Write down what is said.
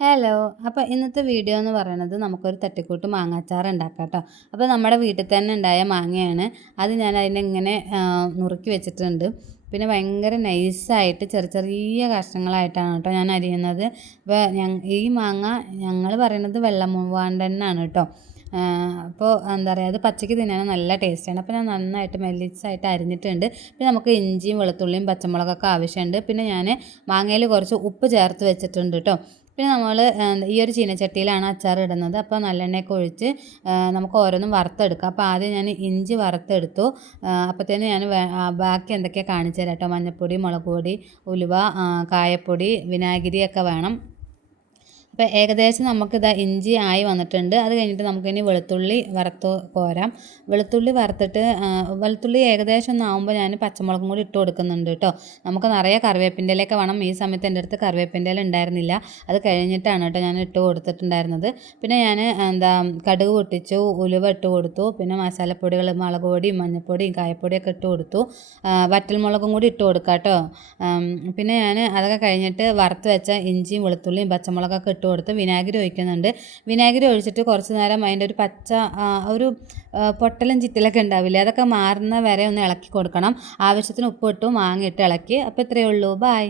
Hello. അപ്പോൾ ഇന്നത്തെ video എന്ന് പറയുന്നത് നമുക്കൊരു തട്ടിക്കൂട്ട് മാങ്ങാച്ചാർ ഉണ്ടാക്കാം കേട്ടോ. അപ്പോൾ നമ്മുടെ വീട്ടിൽ തന്നെ ഉണ്ടായ മാങ്ങയാണ്. അത് ഞാൻ അതിനെ ഇങ്ങനെ നുറുക്കി വെച്ചിട്ടുണ്ട്. പിന്നെ ഭയങ്കര നൈസായിട്ട് ചെറിയ ചെറിയ കഷ്ണങ്ങളായിട്ടാണ് കേട്ടോ ഞാൻ അരിയുന്നത്. അപ്പോൾ ഈ മാങ്ങ ഞങ്ങൾ പറയുന്നത് വെള്ളമൂവാണ്ടനാണ് കേട്ടോ. അപ്പോൾ എന്താ പറയുക, അത് പച്ചയ്ക്ക് തിന്നാൻ നല്ല ടേസ്റ്റാണ്. അപ്പോൾ ഞാൻ നന്നായിട്ട് മെല്ലിസായിട്ട് അരിഞ്ഞിട്ടുണ്ട്. പിന്നെ നമുക്ക് ഇഞ്ചിയും വെളുത്തുള്ളിയും പച്ചമുളകൊക്കെ ആവശ്യമുണ്ട്. പിന്നെ ഞാൻ മാങ്ങയിൽ കുറച്ച് ഉപ്പ് ചേർത്ത് വെച്ചിട്ടുണ്ട് കേട്ടോ. പിന്നെ നമ്മൾ ഈ ഒരു ചീനച്ചട്ടിയിലാണ് അച്ചാർ ഇടുന്നത്. അപ്പോൾ നല്ലെണ്ണയൊക്കെ ഒഴിച്ച് നമുക്ക് ഓരോന്നും വറുത്തെടുക്കാം. അപ്പോൾ ആദ്യം ഞാൻ ഇഞ്ചി വറുത്തെടുത്തു. അപ്പോഴത്തേന് ഞാൻ ബാക്കി എന്തൊക്കെയാണ് കാണിച്ചു തരാം കേട്ടോ. മഞ്ഞൾപ്പൊടി, മുളക് പൊടി, ഉലുവ, കായപ്പൊടി, വിനാഗിരിയൊക്കെ വേണം. അപ്പോൾ ഏകദേശം നമുക്കിതാ ഇഞ്ചി ആയി വന്നിട്ടുണ്ട്. അത് കഴിഞ്ഞിട്ട് നമുക്കിനി വെളുത്തുള്ളി വറുത്ത് കോരാം. വെളുത്തുള്ളി വറുത്തിട്ട് വെളുത്തുള്ളി ഏകദേശം ഒന്നാകുമ്പോൾ ഞാൻ പച്ചമുളകും കൂടി ഇട്ട് കൊടുക്കുന്നുണ്ട് കേട്ടോ. നമുക്ക് നിറയെ കറിവേപ്പിൻ്റെ ഇലയൊക്കെ വേണം. ഈ സമയത്ത് എൻ്റെ അടുത്ത് കറിവേപ്പിൻ്റെ ഇല ഉണ്ടായിരുന്നില്ല. അത് കഴിഞ്ഞിട്ടാണ് കേട്ടോ ഞാൻ ഇട്ട് കൊടുത്തിട്ടുണ്ടായിരുന്നത്. പിന്നെ ഞാൻ കടുക് പൊട്ടിച്ചു, ഉലുവ ഇട്ട് കൊടുത്തു. പിന്നെ മസാലപ്പൊടികൾ മുളക് പൊടിയും മഞ്ഞൾപ്പൊടിയും കായപ്പൊടിയൊക്കെ ഇട്ട് കൊടുത്തു. വറ്റൽമുളകും കൂടി ഇട്ട് കൊടുക്കാം കേട്ടോ. പിന്നെ ഞാൻ അതൊക്കെ കഴിഞ്ഞിട്ട് വറുത്ത് വെച്ച ഇഞ്ചിയും വെളുത്തുള്ളിയും പച്ചമുളകൊക്കെ ഇട്ട് കൊടുത്ത് വിനാഗിരി ഒഴിക്കുന്നുണ്ട്. വിനാഗിരി ഒഴിച്ചിട്ട് കുറച്ച് നേരം അതിൻ്റെ ഒരു പച്ച ഒരു പൊട്ടലും ചിറ്റലൊക്കെ ഉണ്ടാവില്ലേ, അതൊക്കെ മാറുന്ന വരെ ഒന്ന് ഇളക്കി കൊടുക്കണം. ആവശ്യത്തിന് ഉപ്പ് ഇട്ടു മാങ്ങ ഇട്ട് ഇളക്കി. അപ്പോൾ ഇത്രയേ ഉള്ളൂ. ബായ്.